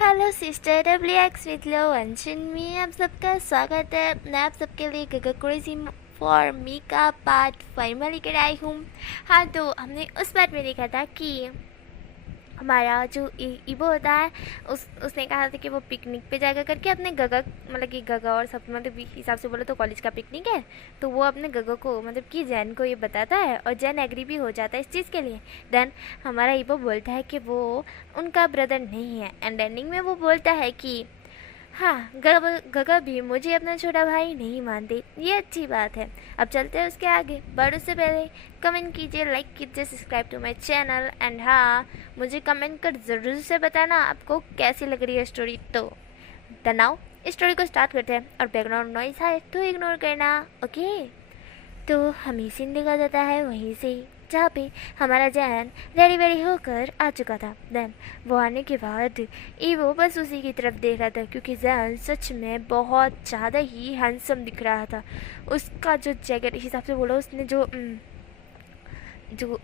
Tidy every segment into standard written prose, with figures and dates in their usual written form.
Hello sister WX विद लो वंशन में आप सबका स्वागत है। मैं आप सबके लिए गगा क्रेजी फॉर मी का पार्ट 5 में लेकर आई हूँ। हाँ, तो हमने उस पार्ट में देखा था कि हमारा जो ईबो होता है उसने कहा था कि वो पिकनिक पे जाएगा करके अपने गगा, मतलब कि गगा और सब, मतलब हिसाब से बोलो तो कॉलेज का पिकनिक है। तो वो अपने गगा को, मतलब कि जैन को ये बताता है और जैन एग्री भी हो जाता है इस चीज़ के लिए। देन हमारा ईबो बोलता है कि वो उनका ब्रदर नहीं है एंड एंडिंग में वो बोलता है कि हाँ, गगा भी मुझे अपना छोटा भाई नहीं मानते। ये अच्छी बात है। अब चलते हैं उसके आगे, बट उससे पहले कमेंट कीजिए, लाइक कीजिए, subscribe to my channel and हाँ, मुझे कमेंट कर ज़रूर से बताना आपको कैसी लग रही है स्टोरी। तो नाउ स्टोरी को स्टार्ट करते हैं और बैकग्राउंड नॉइस है तो इग्नोर करना, ओके। तो हमें सीन देखा जाता है वहीं से जहाँ पे हमारा जैन रेडी वेडी होकर आ चुका था। देन वो आने के बाद ईवो बस उसी की तरफ देख रहा था क्योंकि जैन सच में बहुत ज़्यादा ही हैंडसम दिख रहा था। उसका जो जैकेट, हिसाब से बोलो उसने जो जो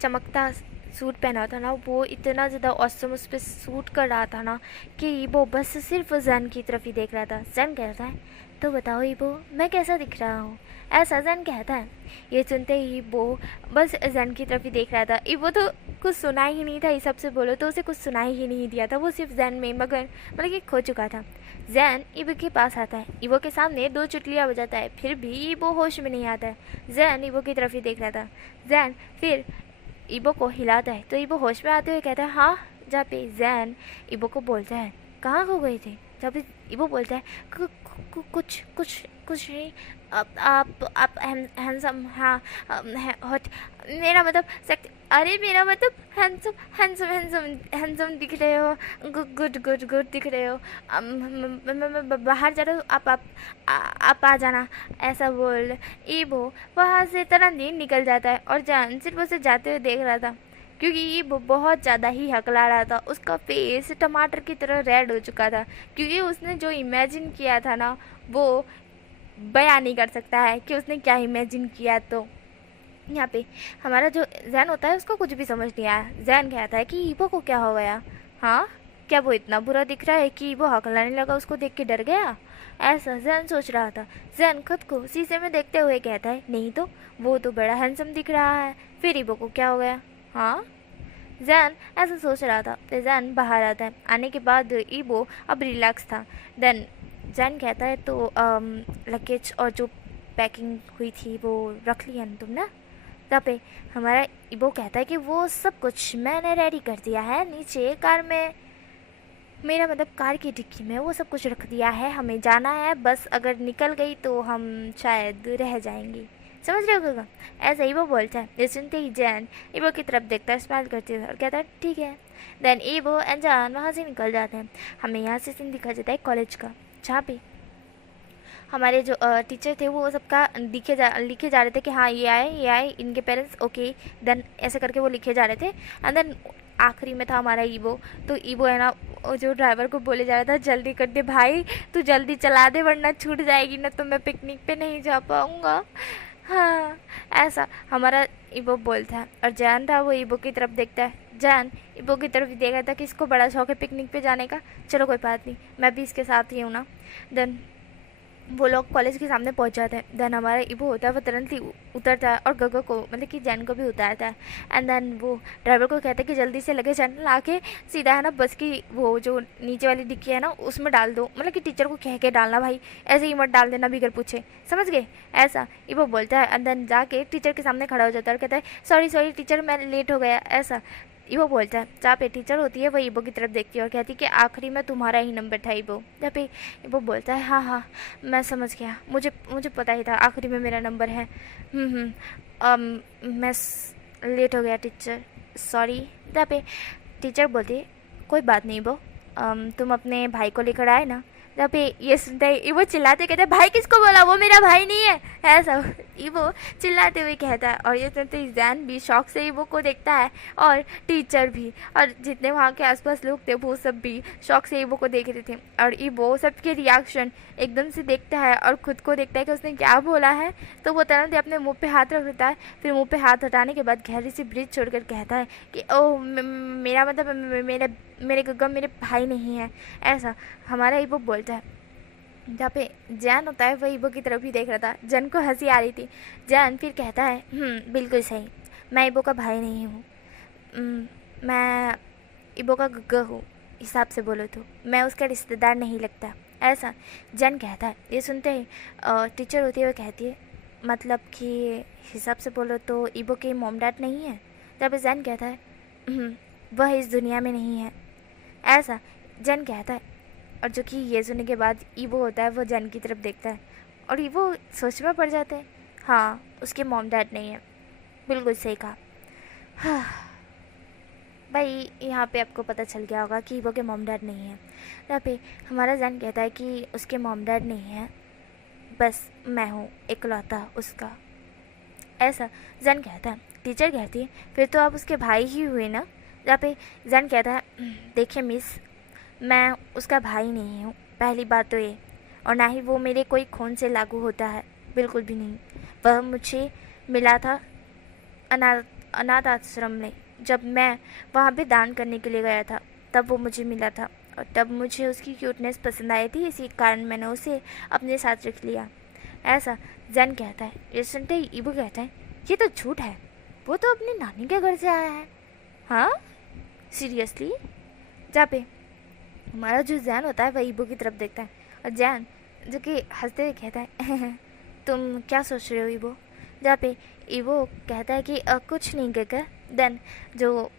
चमकता सूट पहना था ना, वो इतना ज़्यादा ऑसम उस पर सूट कर रहा था ना कि वो बस सिर्फ जैन की तरफ ही देख रहा था। जैन कहता है तो बताओ ईबो, मैं कैसा दिख रहा हूँ, ऐसा जैन कहता है। ये सुनते ही वो बस जैन की तरफ ही देख रहा था। ईबो तो कुछ सुना ही नहीं था, हिसाब से बोलो तो उसे कुछ सुनाई ही नहीं दिया था। वो सिर्फ जैन में मगर मतलब कि खो चुका था। जैन ईबो के पास आता है, ईबो के सामने 2 चुटलियाँ बजाता है, फिर भी ईबो होश में नहीं आता है। जैन ईबो की तरफ ही देख रहा था। जैन फिर ईबो को हिलाता है तो ईबो होश में आते हुए कहता है हाँ। जहाँ पे जैन ईबो को बोलता है कहाँ खो गए थे, जहाँ पे ईबो बोलता है कुछ कुछ कुछ नहीं, आप हैंडसम, हाँ हॉट, मेरा मतलब सेक्ट, अरे मेरा मतलब हैंडसम हैंडसम हैंडसम हैंडसम दिख रहे हो, गुड गुड गुड दिख रहे हो। मैं बाहर जा रहा हूँ, आप आ जाना, ऐसा बोल ईबो वहाँ से तुरंत ही निकल जाता है और जान सिर्फ उसे जाते हुए देख रहा था क्योंकि ये बहुत ज़्यादा ही हकला रहा था। उसका फेस टमाटर की तरह रेड हो चुका था क्योंकि उसने जो इमेजिन किया था ना, वो बयान नहीं कर सकता है कि उसने क्या इमेजिन किया। तो यहाँ पे हमारा जो जैन होता है उसको कुछ भी समझ नहीं आया। जैन कहता है कि ईबो को क्या हो गया, हाँ क्या वो इतना बुरा दिख रहा है कि ईबो हकलाने लगा, उसको देख के डर गया, ऐसा जैन सोच रहा था। जैन खुद को शीशे में देखते हुए कहता है नहीं तो वो तो बड़ा हैंडसम दिख रहा है, फिर ईबो को क्या हो गया, हाँ जैन ऐसा सोच रहा था। तो जैन बाहर आता है, आने के बाद ईबो अब रिलैक्स था। देन जैन कहता है तो लगेज और जो पैकिंग हुई थी वो रख लिया ना तुम ना। तब पे हमारा ईबो कहता है कि वो सब कुछ मैंने रेडी कर दिया है नीचे कार में, मेरा मतलब कार की डिक्की में वो सब कुछ रख दिया है, हमें जाना है, बस अगर निकल गई तो हम शायद रह जाएंगे, समझ रहे हो गगा। ऐसा ही वो बोलता है। ये सुनते ही जैन ईबो की तरफ देखता है, स्माइल करते हुए और कहता है ठीक है। देन ईबो एंड जैन वहाँ से निकल जाते हैं। हमें यहाँ से सीन दिखा जाता है कॉलेज का, जहाँ पे हमारे जो टीचर थे वो सबका लिखे जा रहे थे कि हाँ ये आए इनके पेरेंट्स, ओके। देन ऐसे करके वो लिखे जा रहे थे एंड देन आखिरी में था हमारा ईबो। तो ईबो है ना, जो ड्राइवर को बोले जा रहा था जल्दी कर दे भाई, तू जल्दी चला दे वरना छूट जाएगी ना, तो मैं पिकनिक पे नहीं जा पाऊँगा, हाँ ऐसा हमारा ईबो बोलता है। और जैन था वो ईबो की तरफ देखता है। जैन ईबो की तरफ ही देख रहा था कि इसको बड़ा शौक है पिकनिक पे जाने का, चलो कोई बात नहीं, मैं भी इसके साथ ही हूँ ना। देन वो लोग कॉलेज के सामने पहुंच जाते हैं। देन हमारा ईबो होता है वो तुरंत ही उतरता है और गगो को, मतलब कि जैन को भी उतारता है। एंड देन वो ड्राइवर को कहता है कि जल्दी से लगेज ला के सीधा है ना बस की वो जो नीचे वाली डिक्की है ना उसमें डाल दो, मतलब कि टीचर को कह के डालना भाई, ऐसे ही मत डाल देना बिगर पूछे, समझ गए, ऐसा ईबो बोलता है। एंड देन जाके टीचर के सामने खड़ा हो जाता है और कहता है सॉरी टीचर मैं लेट हो गया, ऐसा ईबो बोलता है। जहाँ पे टीचर होती है वो ईबो की तरफ देखती है और कहती है कि आखिरी में तुम्हारा ही नंबर था ईबो। जहाँ पे ईबो बोलता है हाँ मैं समझ गया, मुझे पता ही था आखिरी में मेरा नंबर है। मैं लेट हो गया टीचर, सॉरी। जहाँ पे टीचर बोलती है कोई बात नहीं ईबो, तुम अपने भाई को लेकर आए ना। जहाँ पे ये सुनते ही ईबो चिल्लाते कहते भाई किसको बोला, वो मेरा भाई नहीं है, ऐसा ईबो चिल्लाते हुए कहता है। और ये सुनते ही जैन भी शौक से ईबो को देखता है और टीचर भी और जितने वहाँ के आसपास लोग थे वो सब भी शौक से ईबो को देख रहे थे। और ईबो सबके रिएक्शन एकदम से देखता है और खुद को देखता है कि उसने क्या बोला है। तो वो तुरंत ही अपने मुँह पे हाथ रख देता है, फिर मुँह पे हाथ हटाने के बाद गहरी सी ब्रीथ छोड़कर कहता है कि ओह मेरा मतलब मेरे गग्गा मेरे भाई नहीं है, ऐसा हमारा ईबो बोलता है। जहाँ पे जैन होता है वह ईबो की तरफ ही देख रहा था। जैन को हंसी आ रही थी। जैन फिर कहता है बिल्कुल सही, मैं ईबो का भाई नहीं हूँ, मैं ईबो का गग्गा हूँ, हिसाब से बोलो तो मैं उसका रिश्तेदार नहीं लगता, ऐसा जैन कहता है। ये सुनते ही टीचर होती है, वो कहती है मतलब कि हिसाब से बोलो तो ईबो के मॉम डैड नहीं है। तब जैन कहता है वह इस दुनिया में नहीं है, ऐसा जैन कहता है। और जो कि ये सुनने के बाद ईबो होता है वो जैन की तरफ देखता है और ईबो सोच में पड़ जाता है। हाँ, उसके मॉम डैड नहीं है, बिल्कुल सही कहा। हाँ भाई, यहाँ पे आपको पता चल गया होगा कि ईबो के मॉम डैड नहीं है। यहाँ पे हमारा जैन कहता है कि उसके मॉम डैड नहीं है, बस मैं हूँ इकलौता उसका, ऐसा जैन कहता है। टीचर कहती है फिर तो आप उसके भाई ही हुए ना। यहाँ पे जैन कहता है देखिए मिस, मैं उसका भाई नहीं हूँ, पहली बात तो ये, और ना ही वो मेरे कोई खून से लागू होता है, बिल्कुल भी नहीं। वह मुझे मिला था अनाथ आश्रम में, जब मैं वहाँ पे दान करने के लिए गया था तब वो मुझे मिला था, और तब मुझे उसकी क्यूटनेस पसंद आई थी, इसी कारण मैंने उसे अपने साथ रख लिया, ऐसा जैन कहता है। ये सुनते ही ईबो कहता है ये तो झूठ है, वो तो अपनी नानी के घर से आया है। हाँ सीरियसली। जहाँ पे हमारा जो जैन होता है वह ईबो की तरफ देखता है और जैन जो कि हंसते हुए कहता है तुम क्या सोच रहे हो ईबो। जहाँ पे ईबो कहता है कि कुछ नहीं गगा। देन जो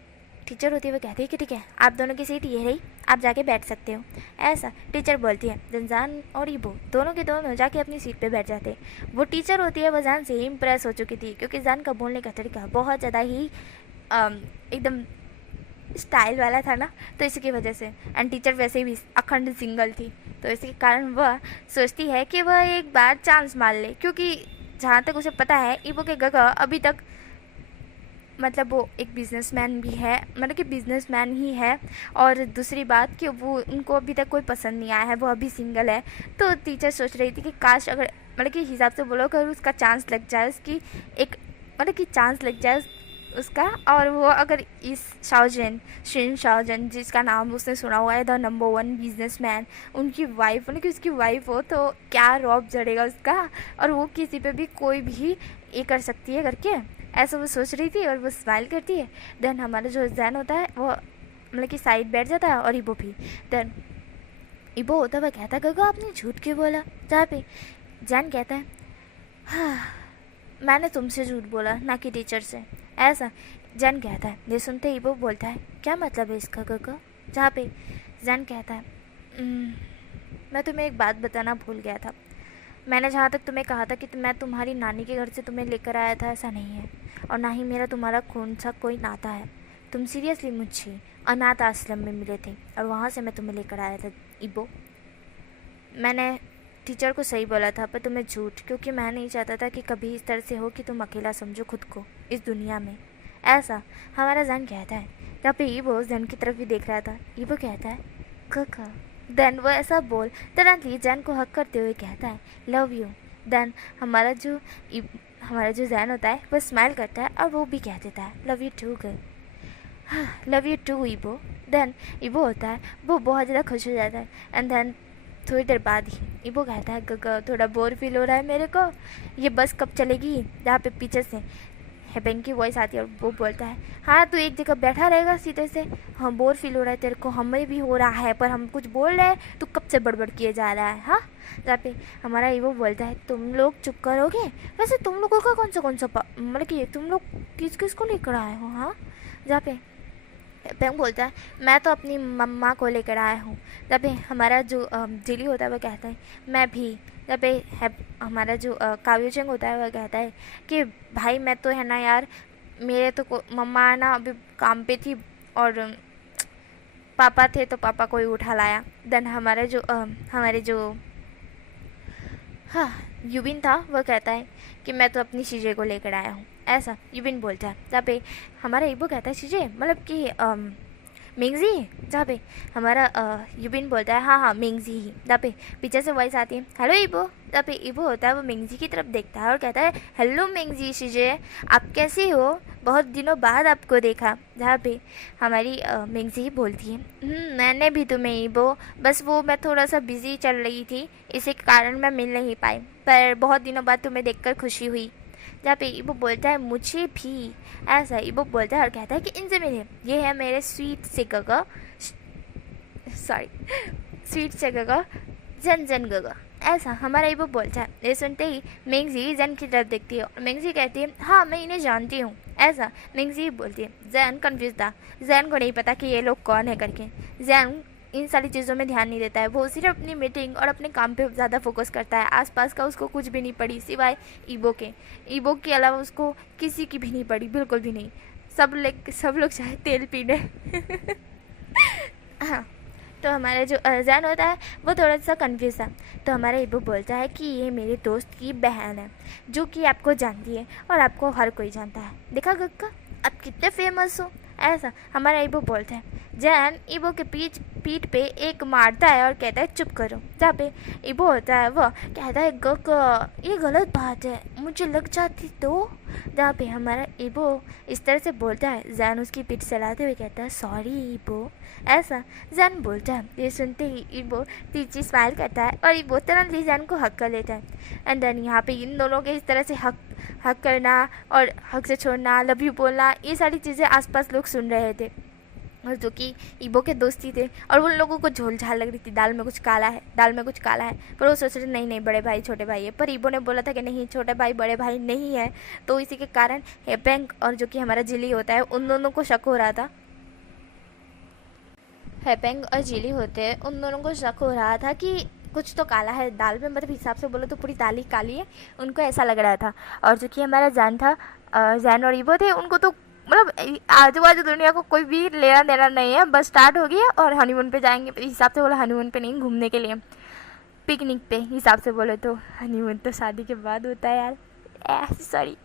टीचर होती है वो कहती है कि ठीक है, आप दोनों की सीट ये रही, आप जाके बैठ सकते हो, ऐसा टीचर बोलती है। देन जैन और ईबो दोनों के दोनों जाके अपनी सीट पे बैठ जाते हैं। वो टीचर होती है वो जैन से ही इम्प्रेस हो चुकी थी, क्योंकि जैन का बोलने का तरीका बहुत ज़्यादा ही एकदम स्टाइल वाला था ना, तो इसी वजह से। एंड टीचर वैसे भी अखंड सिंगल थी, तो इसी के कारण वह सोचती है कि वह एक बार चांस मार ले, क्योंकि जहाँ तक उसे पता है ईबो के गगा अभी तक मतलब वो एक बिजनेसमैन भी है, मतलब कि बिजनेसमैन ही है, और दूसरी बात कि वो उनको अभी तक कोई पसंद नहीं आया है, वो अभी सिंगल है। तो टीचर सोच रही थी कि काश अगर मतलब कि हिसाब से बोलो अगर उसका चांस लग जाए, उसकी एक मतलब कि चांस लग जाए उसका, और वो अगर इस शाओजन शिन शाओजन जिसका नाम उसने सुना हुआ है द नंबर 1 बिजनेसमैन, उनकी वाइफ मतलब कि उसकी वाइफ हो तो क्या रौब जड़ेगा उसका, और वो किसी पे भी कोई भी ये कर सकती है करके, ऐसा वो सोच रही थी और वो स्माइल करती है। देन हमारा जो जैन होता है वो मतलब कि साइड बैठ जाता है और ईबो भी। देन ईबो होता हुआ कहता है गगा आपने झूठ क्यों बोला। जहाँ पे जैन कहता है हाँ मैंने तुमसे झूठ बोला ना कि टीचर से, ऐसा जैन कहता है। ये सुनते ईबो बोलता है क्या मतलब है इसका गगा। जहाँ पे जैन कहता है मैं तुम्हें एक बात बताना भूल गया था, मैंने जहाँ तक तुम्हें कहा था कि मैं तुम्हारी नानी के घर से तुम्हें लेकर आया था, ऐसा नहीं है, और ना ही मेरा तुम्हारा खून सा कोई नाता है। तुम सीरियसली मुझे अनाथ आश्रम में मिले थे और वहाँ से मैं तुम्हें लेकर आया था ईबो। मैंने टीचर को सही बोला था पर तुम्हें झूठ, क्योंकि मैं नहीं चाहता था कि कभी इस तरह से हो कि तुम अकेला समझो खुद को इस दुनिया में, ऐसा हमारा जैन कहता है। तब पे ईबो जैन की तरफ भी देख रहा था। ईबो कहता है कका। देन वो ऐसा बोल तुरंत जैन को हक करते हुए कहता है लव यू। देन हमारा जो जैन होता है वो स्माइल करता है और वो भी कह देता है love you too girl, love you too ईबो। देन ईबो होता है वो बहुत ज़्यादा खुश हो जाता है। एंड देन थोड़ी देर बाद ही ईबो कहता है गगा थोड़ा बोर फील हो रहा है मेरे को, ये बस कब चलेगी। जहाँ पे पीछे से हेबेंग की वॉइस आती है और वो बोलता है हाँ तू एक जगह बैठा रहेगा सीधे से, हम बोर फील हो रहा है तेरे को, हमें भी हो रहा है, पर हम कुछ बोल रहे हैं तू कब से बड़बड़ किए जा रहा है। हाँ जहाँ पे हमारा ईबो बोलता है तुम लोग चुप करोगे, वैसे तुम लोगों का कौन सा मतलब कि तुम लोग किस किस को लेकर आए हो। हाँ जहाँ पे पेंग बोलता है मैं तो अपनी मम्मा को लेकर आया हूँ। जब हमारा जो जिली होता है वह कहता है मैं भी। जब हमारा जो काव्योचंग होता है वह कहता है कि भाई मैं तो है ना यार, मेरे तो मम्मा ना अभी काम पे थी और पापा थे तो पापा को ही उठा लाया। देन हमारे जो हाँ युबिन था वह कहता है कि मैं तो अपनी शीजे को लेकर आया हूँ, ऐसा युबिन बोलता है। तब हमारा ईबो कहता है शीजे मतलब कि मिंगजी, जहाँ पे हमारा युबिन बोलता है हाँ हाँ मिंगजी ही, जहाँ पे पीछे से वॉइस आती है हेलो इबो, जहाँ पे इबो होता है वो मिंगजी की तरफ देखता है और कहता है हेलो मिंगजी शीजे, आप कैसे हो, बहुत दिनों बाद आपको देखा। जहाँ पे हमारी मिंगजी ही बोलती है मैंने भी तुम्हें इबो, बस वो मैं थोड़ा सा बिजी चल रही थी, इसी कारण मैं मिल नहीं पाई, पर बहुत दिनों बाद तुम्हें देखकर खुशी हुई। जहाँ पे इबो बोलता है मुझे भी, ऐसा इबो बोलता है और कहता है कि इनसे मिले, ये है मेरे स्वीट से गगा, सॉरी स्वीट से गगा, जन जन गगा, ऐसा हमारा इबो बोलता है। ये सुनते ही मेंगजी जन की तरफ देखती है और मेंगजी कहती है हाँ मैं इन्हें जानती हूँ, ऐसा मेंगजी बोलती है। जैन कन्फ्यूज था, जैन को नहीं पता कि ये लोग कौन है करके। जैन इन सारी चीज़ों में ध्यान नहीं देता है, वो सिर्फ अपनी मीटिंग और अपने काम पे ज़्यादा फोकस करता है। आसपास का उसको कुछ भी नहीं पड़ी सिवाय ईबो के, ईबो के अलावा उसको किसी की भी नहीं पड़ी, बिल्कुल भी नहीं। सब लोग चाहे तेल पीने हाँ, तो हमारा जो अजान होता है वो थोड़ा सा कन्फ्यूज था। तो हमारा ईबो बोलता है कि ये मेरे दोस्त की बहन है जो कि आपको जानती है और आपको हर कोई जानता है, देखा गक्का आप कितने फेमस हो, ऐसा हमारा ईबो बोलता है। जैन ईबो के पीठ पे एक मारता है और कहता है चुप करो। जहाँ पे ईबो होता है वह कहता है गक्का ये गलत बात है, मुझे लग जाती तो। जहाँ पे हमारा ईबो इस तरह से बोलता है, जैन उसकी पीठ चलाते हुए कहता है सॉरी ईबो, ऐसा जैन बोलता है। ये सुनते ही ईबो तीची स्माइल करता है और ईबो तुरंत ही जैन को हक कर लेता है। एंड देन यहाँ पे इन दोनों के इस तरह से हक करना और हक से छोड़ना, लव यू बोलना, ये सारी चीज़ें आसपास लोग सुन रहे थे और जो कि ईबो के दोस्ती थे और उन लोगों को झोल झाल लग रही थी, दाल में कुछ काला है, दाल में कुछ काला है। पर वो सोच रहे नहीं नहीं बड़े भाई छोटे भाई है, पर ईबो ने बोला था कि नहीं छोटे भाई बड़े भाई नहीं है। तो इसी के कारण हेपेंग और जो कि हमारा जिली होता है उन दोनों को शक हो रहा था, हेपेंग और जिली होते हैं उन दोनों को शक हो रहा था कि कुछ तो काला है दाल में, मतलब हिसाब से बोलो तो पूरी दाल ही काली है, उनको ऐसा लग रहा था। और जो कि हमारा जैन था, जैन और ईबो थे, उनको तो मतलब आजू बाजू दुनिया को कोई भी लेना देना नहीं है, बस स्टार्ट हो गया और हनीमून पे जाएंगे। हिसाब से बोला हनीमून पे नहीं, घूमने के लिए, पिकनिक पे हिसाब से बोले तो, हनीमून तो शादी के बाद होता है यार, सॉरी।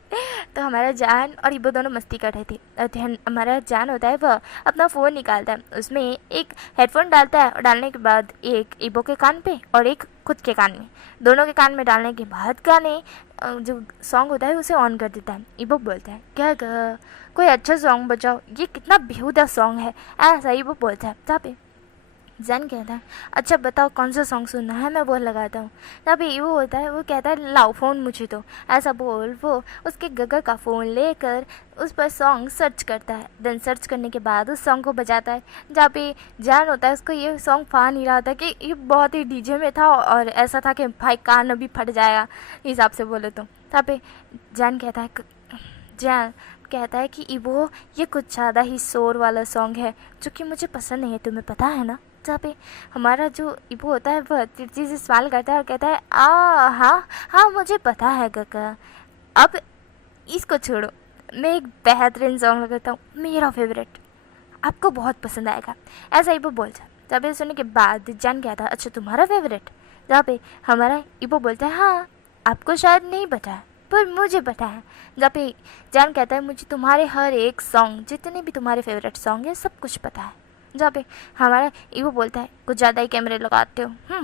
तो हमारा जान और ईबो दोनों मस्ती कर रहे थे। हमारा जान होता है वह अपना फ़ोन निकालता है, उसमें एक हेडफोन डालता है और डालने के बाद एक ईबो के कान पे और एक खुद के कान में, दोनों के कान में डालने के बाद गाने जो सॉन्ग होता है उसे ऑन कर देता है। ईबो बोलता है क्या कोई अच्छा सॉन्ग बजाओ, ये कितना बेहुदा सॉन्ग है, ऐसा ईबो बोलता है। जहाँ पे जैन कहता है अच्छा बताओ कौन सा सॉन्ग सुनना है, मैं वो लगाता हूँ। तभी वो होता है, वो कहता है लाओ फ़ोन मुझे तो, ऐसा बोल वो उसके गगर का फ़ोन लेकर उस पर सॉन्ग सर्च करता है। देन सर्च करने के बाद उस सॉन्ग को बजाता है। जहाँ पे जैन होता है उसको ये सॉन्ग पा नहीं रहा था कि ये बहुत ही डीजे में था और ऐसा था कि भाई कान अभी फट जाएगा हिसाब से बोले तो। तहाँ पे जैन कहता है कि ईबो ये कुछ ज़्यादा ही शोर वाला सॉन्ग है जो कि मुझे पसंद नहीं है, तुम्हें पता है ना। जहाँ पे हमारा जो ईबो होता है वह तिरछी से सवाल करता है और कहता है हाँ हाँ मुझे पता है काका, अब इसको छोड़ो, मैं एक बेहतरीन सॉन्ग लगाता हूँ, मेरा फेवरेट, आपको बहुत पसंद आएगा, ऐसा ईबो बोलता है। जहाँ पे सुनने के बाद जान कहता है अच्छा तुम्हारा फेवरेट। जहाँ पे हमारा ईबो बोलता है हाँ आपको शायद नहीं पता है पर मुझे पता है। जहाँ पे जान कहता है मुझे तुम्हारे हर एक सॉन्ग, जितने भी तुम्हारे फेवरेट सॉन्ग है सब कुछ पता है। जहाँ पे हमारा ईवो बोलता है कुछ ज़्यादा ही कैमरे लगाते हो।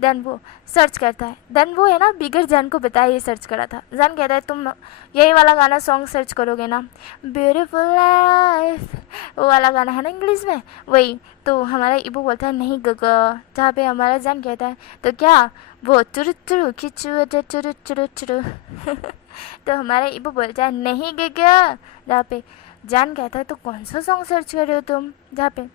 देन वो सर्च करता है, देन वो है ना बिगर जान को बताया ये सर्च करा था। जान कहता है तुम यही वाला गाना सॉन्ग सर्च करोगे ना, ब्यूटीफुल लाइफ, वो वाला गाना है ना इंग्लिश में, वही। तो हमारा ईबो बोलता है नहीं गगा। जहाँ पे हमारा जान कहता है तो क्या वो चुरु चुरु खिचु चुरु चुरु चुरु तो हमारा ईबो बोलता है नहीं गगा। जहाँ पे जान कहता है तो कौन सा सॉन्ग सर्च कर रहे हो तुम। जहाँ पे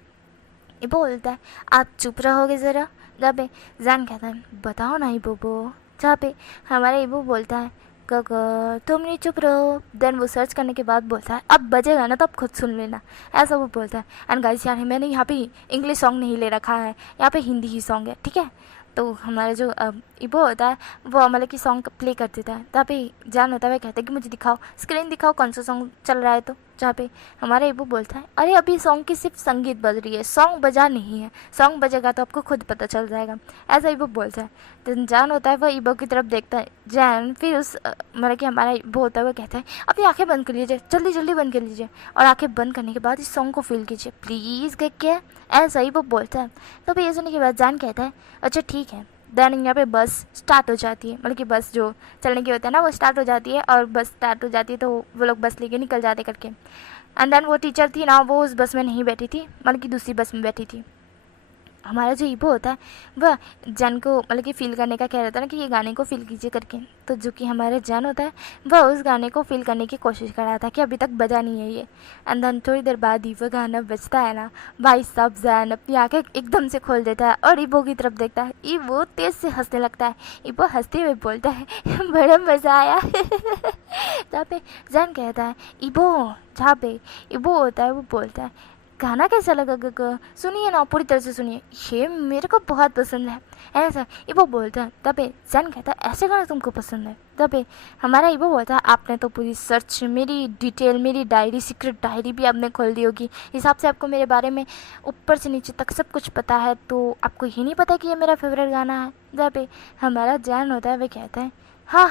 ईबो बोलता है आप चुप रहोगे ज़रा। जहाँ पे जान कहता है बताओ ना ईबो। जहाँ पे हमारा ईबो बोलता है गगा तुम नहीं चुप रहो। देन वो सर्च करने के बाद बोलता है अब बजेगा ना तो अब खुद सुन लेना, ऐसा वो बोलता है। एंड गाइस यार मैंने यहाँ पे इंग्लिश सॉन्ग नहीं ले रखा है, यहाँ पे हिंदी ही सॉन्ग है, ठीक है। तो हमारा जो ईबो होता है वो मतलब कि सॉन्ग प्ले कर देता है। तहाँ पे जान होता है वह कहता है कि मुझे दिखाओ, स्क्रीन दिखाओ कौन सा सॉन्ग चल रहा है। तो जहाँ पे हमारा ईबो बोलता है अरे अभी सॉन्ग की सिर्फ संगीत बज रही है, सॉन्ग बजा नहीं है, सॉन्ग बजेगा तो आपको खुद पता चल जाएगा, ऐसा ईबो बोलता है। तो जान होता है वह ईबो की तरफ देखता है। जान फिर उस मतलब कि हमारा ईबो होता है वो कहता है अपनी आंखें बंद कर लीजिए, जल्दी जल्दी बंद कर लीजिए, और आंखें बंद करने के बाद इस सॉन्ग को फील कीजिए प्लीज़ करके, ऐसा ही वो बोलता है। तो फिर ये सुनने के बाद जान कहता है अच्छा ठीक है। देन यहाँ पे बस स्टार्ट हो जाती है, मतलब कि बस जो चलने की होता है ना वो स्टार्ट हो जाती है, और बस स्टार्ट हो जाती है तो वो लोग बस लेके निकल जाते करके। एंड देन वो टीचर थी ना, वो उस बस में नहीं बैठी थी, मतलब कि दूसरी बस में बैठी थी। हमारा जो ईबो होता है वह जन को मतलब कि फ़ील करने का कह रहा था ना कि ये गाने को फ़ील कीजिए करके, तो जो कि हमारा जन होता है वह उस गाने को फ़ील करने की कोशिश कर रहा था कि अभी तक बजा नहीं है ये। एंड देन थोड़ी देर बाद ही वो गाना बजता है ना, भाई साहब जैन अपनी आंखें एकदम से खोल देता है और ईबो की तरफ देखता है। ईबो तेज़ से हंसने लगता है। ईबो हंसते हुए बोलता है बड़ा मज़ा आया। जहाँ पे जैन कहता है ईबो, जहाँ पे ईबो होता है वो बोलता है गाना कैसा लगा गगा, सुनिए ना पूरी तरह से सुनिए, ये मेरे को बहुत पसंद है, ऐसा ईबो बोलता है। तबे जैन कहता है ऐसे गाना तुमको पसंद है। तबे हमारा ईबो बोलता है आपने तो पूरी सर्च, मेरी डिटेल, मेरी डायरी, सीक्रेट डायरी भी आपने खोल दी होगी, हिसाब से आपको मेरे बारे में ऊपर से नीचे तक सब कुछ पता है, तो आपको ये नहीं पता कि ये मेरा फेवरेट गाना है। तबे हमारा जैन होता है वह कहता है हाँ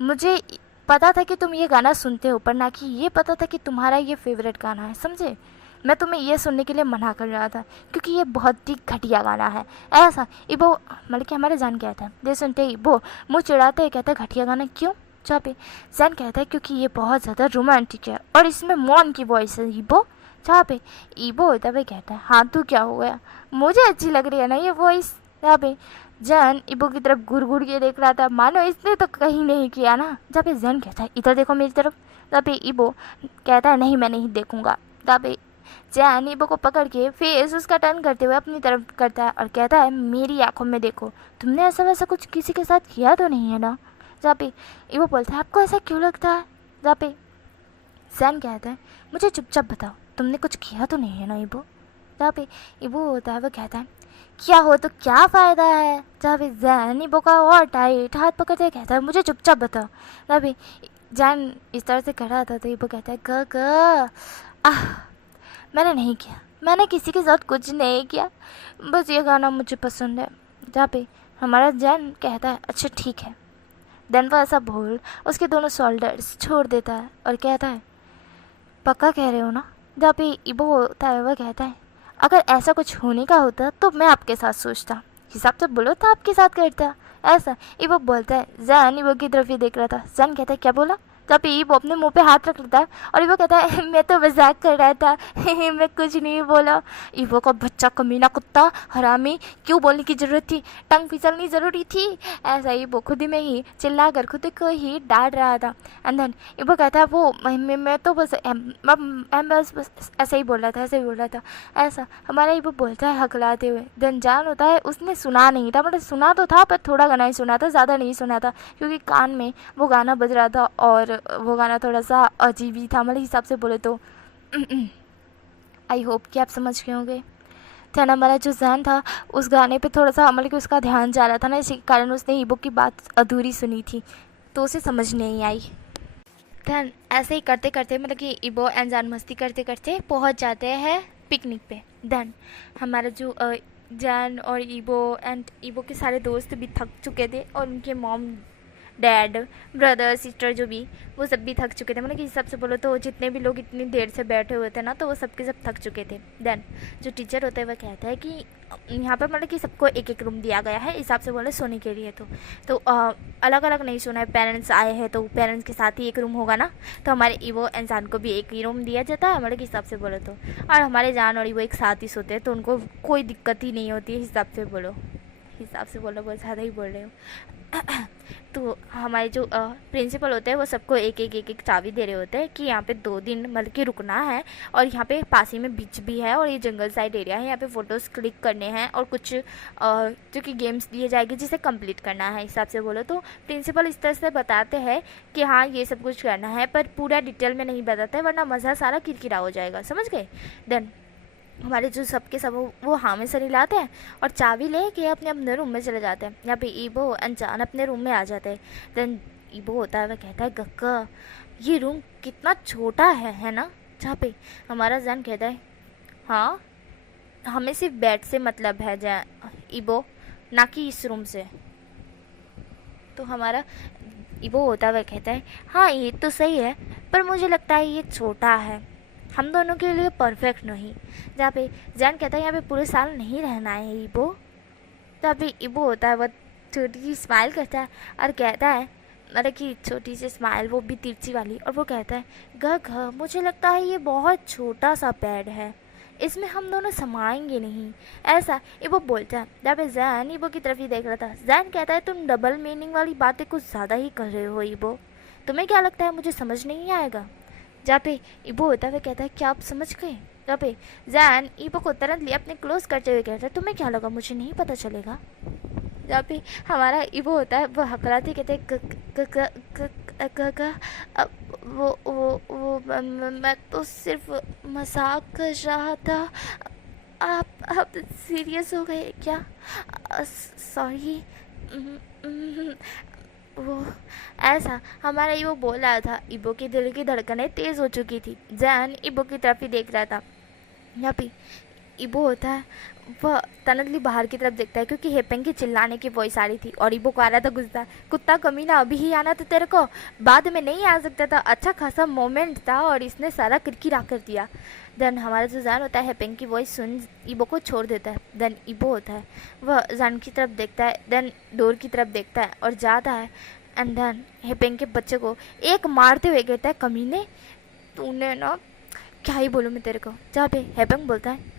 मुझे पता था कि तुम ये गाना सुनते हो, पर ना कि ये पता था कि तुम्हारा ये फेवरेट गाना है, समझे। मैं तुम्हें ये सुनने के लिए मना कर रहा था क्योंकि ये बहुत ही घटिया गाना है, ऐसा। ईबो मतलब कि हमारे जान कहता है, दे सुनते ही ईबो मुँह चिढ़ाते ही कहता है घटिया गाना क्यों। जहाँ पे जान कहता है क्योंकि ये बहुत ज़्यादा रोमांटिक है और इसमें मॉन की वॉइस है ईबो। जहाँ पे ईबो होता है वह कहता है हाँ तू क्या हो गया, मुझे अच्छी लग रही है ना ये वॉइस। जहाँ पे जैन ईबो की तरफ घूर घूर के देख रहा था, मानो इसने तो कहीं नहीं किया ना। जहाँ पे जैन कहता है इधर देखो मेरी तरफ। जहाँ पे ईबो कहता है नहीं मैं नहीं देखूंगा। जहाँ पे जैन ईबो को पकड़ के फेस उसका टर्न करते हुए अपनी तरफ करता है और कहता है मेरी आंखों में देखो, तुमने ऐसा वैसा कुछ किसी के साथ किया तो नहीं है ना। जहाँ पे ईबो बोलता है आपको ऐसा क्यों लगता है। जहाँ पे जैन कहता है मुझे चुपचाप बताओ तुमने कुछ किया तो नहीं है ना ईबो। जहाँ पे ईबो होता है वो कहता है क्या हो तो क्या फ़ायदा है। जहाँ पे जैन ईबो का और टाइट हाथ पकड़ते कहता है मुझे चुपचाप बताओ। जहाँ पे जैन इस तरह से खड़ा था तो ईबो कहता है ग आह मैंने नहीं किया, मैंने किसी के साथ कुछ नहीं किया, बस ये गाना मुझे पसंद है। जहाँ पे हमारा जैन कहता है अच्छा ठीक है। देन वो ऐसा बोल उसके दोनों शोल्डर्स छोड़ देता है और कहता है पक्का कह रहे हो ना। जहाँ पे ईबो होता है वह कहता है अगर ऐसा कुछ होने का होता तो मैं आपके साथ सोचता, हिसाब से बोलो तो आपके साथ करता, ऐसा। ईबो बोलता है जैन ईबो की तरफ ही देख रहा था। जैन कहता है क्या बोला। तब ईबो अपने मुंह पे हाथ रख लेता है और ईबो कहता है मैं तो मजाक कर रहा था, मैं कुछ नहीं बोला। ईबो का बच्चा कमीना कुत्ता हरामी, क्यों बोलने की ज़रूरत थी, टंग फिसलनी ज़रूरी थी, ऐसा ईबो खुद में ही चिल्ला कर खुद को ही डांट रहा था। एंड देन ईबो कहता है वो मैं तो बस बस ऐसे ही बोल रहा था, ऐसे ही बोल रहा था, ऐसा। हमारा ईबो बोलता है हकलाते हुए। देन जान होता है उसने सुना नहीं था, मतलब सुना तो था पर थोड़ा गाना ही सुना था, ज़्यादा नहीं सुना था क्योंकि कान में वो गाना बज रहा था और वो गाना थोड़ा सा अजीब ही था, मतलब हिसाब से बोले तो। आई होप कि आप समझ गए होंगे। ध्यान हमारा जो जहन था उस गाने पे थोड़ा सा मतलब कि उसका ध्यान जा रहा था ना, इसी कारण उसने ईबो की बात अधूरी सुनी थी तो उसे समझ नहीं आई। ध्यान ऐसे ही करते करते मतलब कि ईबो एंड जान मस्ती करते करते पहुंच जाते हैं पिकनिक पे। देन हमारा जो जान और ईबो एंड ईबो के सारे दोस्त भी थक चुके थे और उनके मॉम डैड ब्रदर सिस्टर जो भी वो सब भी थक चुके थे, मतलब कि हिसाब से बोलो तो जितने भी लोग इतनी देर से बैठे हुए थे ना तो वो सबके सब थक चुके थे। देन जो टीचर होता है वह कहता है कि यहाँ पर मतलब कि सबको एक एक रूम दिया गया है, हिसाब से बोले सोने के लिए। तो अलग अलग नहीं सोना है, पेरेंट्स आए हैं तो पेरेंट्स के साथ ही एक रूम होगा ना, तो हमारे ईवो एंड जान को भी एक ही रूम दिया जाता है हमारे हिसाब से बोलो तो। और हमारे जान और ईवो एक साथ ही सोते हैं तो उनको कोई दिक्कत ही नहीं होती है, हिसाब से बोलो बहुत ज़्यादा ही बोल रहे हो। तो हमारे जो प्रिंसिपल होते हैं वो सबको एक एक चाबी दे रहे होते हैं कि यहाँ पे 2 दिन मतलब कि रुकना है और यहाँ पे पास ही में बीच भी है और ये जंगल साइड एरिया है, यहाँ पे फ़ोटोज़ क्लिक करने हैं और कुछ जो कि गेम्स दिए जाएंगे जिसे कंप्लीट करना है, हिसाब से बोलो तो। प्रिंसिपल इस तरह से बताते हैं कि हाँ ये सब कुछ करना है पर पूरा डिटेल में नहीं बताते वरना मज़ा सारा किरकिरा हो जाएगा, समझ गए। देन हमारे जो सबके सब वो हाँ में सर हिलाते हैं और चाबी ले के अपने अपने रूम में चले जाते हैं। यहाँ पे ईबो एंड जान अपने रूम में आ जाते हैं। देन ईबो होता है वह कहता है गक्का ये रूम कितना छोटा है ना। जहाँ पे हमारा जैन कहता है हाँ, हमें सिर्फ बेड से मतलब है जैन इबो, ना कि इस रूम से। तो हमारा इबो होता हुआ कहता है हाँ ये तो सही है, पर मुझे लगता है ये छोटा है, हम दोनों के लिए परफेक्ट नहीं। जहाँ पे जैन कहता है यहाँ पे पूरे साल नहीं रहना है इबो। तो अभी इबो होता है वह छोटी सी स्माइल करता है और कहता है, मतलब कि छोटी सी स्माइल वो भी तिरछी वाली, और वो कहता है घ मुझे लगता है ये बहुत छोटा सा बेड है, इसमें हम दोनों समाएंगे नहीं। ऐसा इबो बोलता है। जब जैन इबो की तरफ ही देख रहा था, जैन कहता है तुम डबल मीनिंग वाली बातें कुछ ज़्यादा ही कर रहे हो इबो, तुम्हें क्या लगता है मुझे समझ नहीं आएगा। जहाँ पे इबो होता है कहता है क्या आप समझ गए। जहाँ पे जैन इबो को तुरंत लिए अपने क्लोज करते हुए कहता है तुम्हें क्या लगा मुझे नहीं पता चलेगा। जहाँ पे हमारा इबो होता है वो हकलाते कहते हैं मैं तो सिर्फ मजाक कर रहा था, आप सीरियस हो गए क्या, सॉरी। वो ऐसा हमारा इबो बोल रहा था। इबो की दिल की धड़कनें तेज़ हो चुकी थी। जैन इबो की तरफ ही देख रहा था। यहाँ पे इबो होता है वह तनतली बाहर की तरफ देखता है क्योंकि हेपेंग की चिल्लाने की वॉइस आ रही थी और इबो को आ रहा था गुस्सा, कुत्ता कमीना अभी ही आना था तेरे को, बाद में नहीं आ सकता था, अच्छा खासा मोमेंट था और इसने सारा किरकिरा कर दिया। देन हमारा जो जान होता है हेपेंग की वॉइस सुन इबो को छोड़ देता है। देन इबो होता है वह जान की तरफ देखता है, देन डोर की तरफ देखता है और जाता है। एंड देन हेपेंग के बच्चे को एक मारते हुए कहता है कमीने तूने ना, क्या ही बोलूँ मैं तेरे को। जहाँ पे हेपेंग बोलता है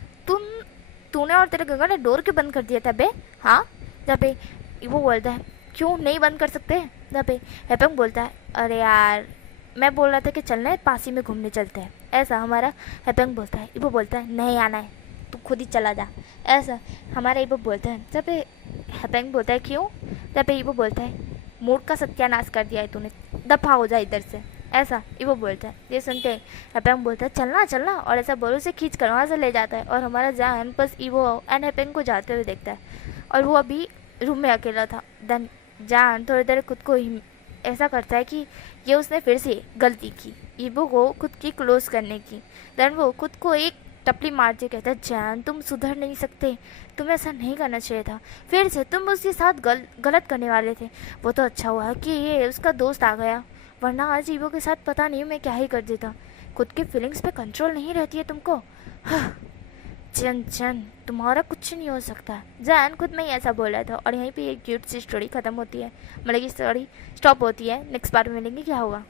तूने और तेरे गंगा ने डोर क्यों बंद कर दिया था बे, हाँ। जहाँ पे वो बोलता है क्यों नहीं बंद कर सकते। जहाँ पे हेपेंग बोलता है अरे यार मैं बोल रहा था कि चलना है पासी में घूमने चलते हैं। ऐसा हमारा हेपेंग बोलता है। इबो बोलता है नहीं आना है तू खुद ही चला जा। ऐसा हमारा इबो बोलता है। जहाँ पे हेपेंग बोलता है क्यों। जहाँ पे इबो बोलता है मूड का सत्यानाश कर दिया है तूने, दफा हो जा इधर से। ऐसा इबो बोलता है। ये सुनते हेपेंग बोलता है चलना चलना, और ऐसा बोलो से खींच कर वहाँ से ले जाता है। और हमारा जान बस इबो एंड हेपेंग को जाते हुए देखता है और वो अभी रूम में अकेला था। देन जान थोड़ी देर खुद को ऐसा करता है कि ये उसने फिर से गलती की इबो को खुद की क्लोज करने की। देन वो खुद को एक टपली मारते कहता है जान तुम सुधर नहीं सकते, तुम्हें ऐसा नहीं करना चाहिए था, फिर से तुम उसके साथ गलत करने वाले थे। वो तो अच्छा हुआ कि ये उसका दोस्त आ गया, वरना आज इबो के साथ पता नहीं मैं क्या ही कर देता। खुद की फीलिंग्स पे कंट्रोल नहीं रहती है तुमको। हाँ, चन चन तुम्हारा कुछ नहीं हो सकता। जैन खुद में ही ऐसा बोल रहा था और यहीं पे एक क्यूट सी स्टोरी खत्म होती है, मतलब की स्टोरी स्टॉप होती है। नेक्स्ट पार्ट में मिलेंगे क्या होगा।